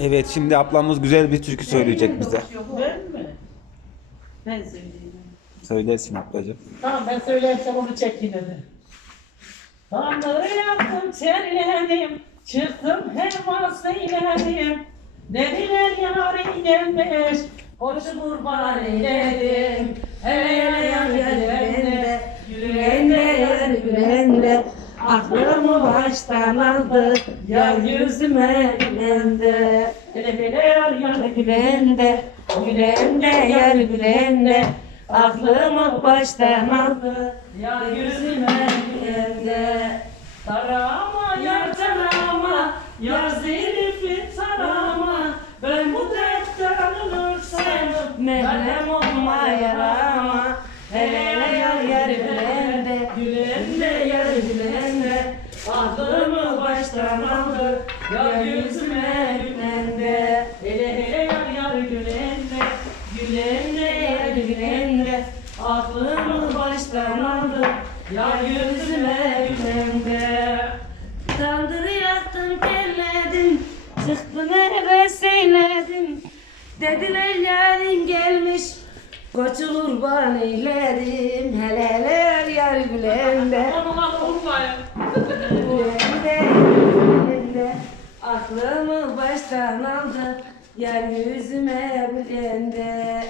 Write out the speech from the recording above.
Evet şimdi ablamız güzel bir türkü söyleyecek bize. Ben mi? Ben söyleyeyim. Söylesin ablacığım. Tamam ben söylersem onu çek yine de. Dağları yaktım, terledim, çıktım helvası eyledim. Dediler yarın gelmiş, koçu kurban eyledim. Hele hele yar yüreğinde, yüreğinde yar yüreğinde. Aklımı baştan aldı Yar yüzüme gülende Hele hele yar yar Gülende Gülende yar gülende Aklımı baştan aldı Yar yüzüme gülende Tarama yar tarama Yar zilifli tarama. Ben bu dertten ölürsem Merhem olma yarama Hele hele yar yar gülende Gülende Yar gülende Aldı Yar yüzüme gülende Hele hele yar yar gülende Gülende yar gülende. Aklımı baştan aldı Yar yüzüme gülende Tandırı yaktım kelledim Çıktı nefes eyledim Dediler yarın gelmiş Koçu kurban eyledim Hele hele yar yar gülende. Aman Gülende gülende Aklımı baştan aldı Yar yüzüme gülende